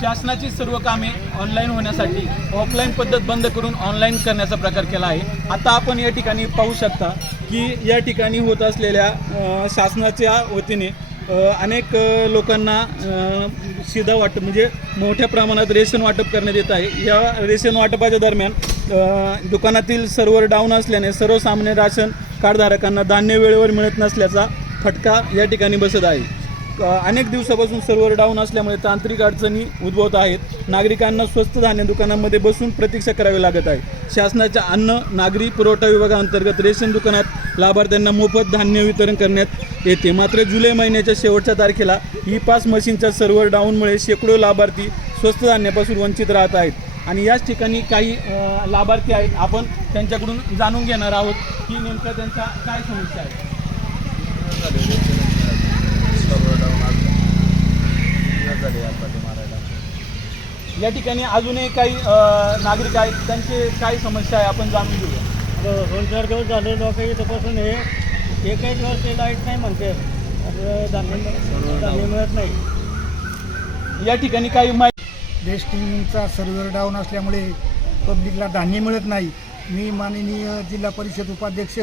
शासनाची सर्व कामे ऑनलाईन होण्यासाठी ऑफलाईन पद्धत बंद करून ऑनलाईन करण्याचा प्रकार केला आहे. आता आपण या ठिकाणी पाहू शकता की या ठिकाणी होत असलेल्या शासनाच्या वतीने अनेक लोकांना अ, शिधा वाटप म्हणजे मोठ्या प्रमाणात रेशन वाटप करण्यात येत आहे. या रेशन वाटपाच्या दरम्यान दुकानातील सर्व्हर डाऊन असल्याने सर्वसामान्य राशन कार्डधारकांना धान्य वेळेवर मिळत नसल्याचा फटका या ठिकाणी बसत आहे. अनेक दिवसापासून सर्व्हर डाऊन असल्यामुळे तांत्रिक अडचणी उद्भवत आहेत. नागरिकांना स्वस्त धान्य दुकानांमध्ये बसून प्रतीक्षा करावी लागत आहे. शासनाच्या अन्न नागरी पुरवठा विभागाअंतर्गत रेशन दुकानात लाभार्थ्यांना मोफत धान्य वितरण करण्यात येते. मात्र जुलै महिन्याच्या शेवटच्या तारखेला ई पास मशीनच्या सर्व्हर डाऊनमुळे शेकडो लाभार्थी स्वस्त धान्यापासून वंचित राहत आहेत. आणि याच ठिकाणी काही लाभार्थी आहेत. आपण त्यांच्याकडून जाणून घेणार आहोत की नेमकं त्यांच्या काय समस्या आहे आहेत या ठिकाणी अजूनही काही अ, नागरिक आहेत त्यांचे काय समस्या आहे आपण जाणून घेऊया. आता दोन चार दिवस झाले लोक इथंपासून हे एकही दिवस ते लाइट नाही म्हणते. असं धान्य मिळ- धान्य मिळत नाही. या ठिकाणी काही माहिती रेस्टिंगचा सर्व्हर डाऊन असल्यामुळे पब्लिकला धान्य मिळत नाही. मी माननीय जिल्हा परिषद उपाध्यक्ष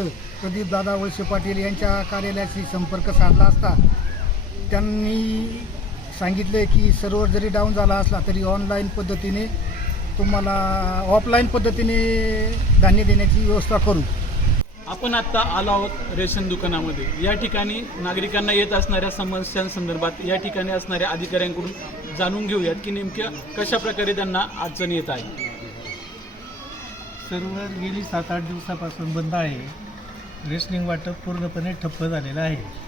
प्रदीप दादा वळसे पाटील यांच्या कार्यालयाशी संपर्क साधला असता त्यांनी सांगितले की सर्व्हर जरी डाऊन झाला असला तरी ऑनलाईन पद्धतीने तुम्हाला ऑफलाईन पद्धतीने धान्य देण्याची व्यवस्था करू. आपण आत्ता आलो आहोत रेशन दुकानामध्ये. या ठिकाणी नागरिकांना येत असणाऱ्या समस्यांसंदर्भात या ठिकाणी असणाऱ्या अधिकाऱ्यांकडून जाणून घेऊयात की नेमक्या कशा प्रकारे त्यांना अडचण येत आहे. सर्व्हर गेली सात आठ दिवसापासून बंद आहे. रेशनिंग वाटप पूर्णपणे ठप्प झालेलं आहे.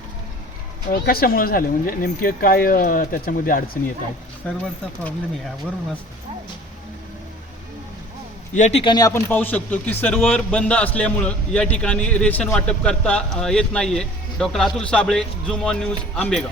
कशामुळे झाले? म्हणजे नेमके काय अ, त्याच्यामध्ये अडचणी येत आहेत? सर्व्हरचा प्रॉब्लेम आहे वरून असतं या ठिकाणी आपण पाहू शकतो की सर्व्हर बंद असल्यामुळं या ठिकाणी रेशन वाटप करता अ, येत नाहीये. Doctor Atul Sable zoom on news Ambegaon.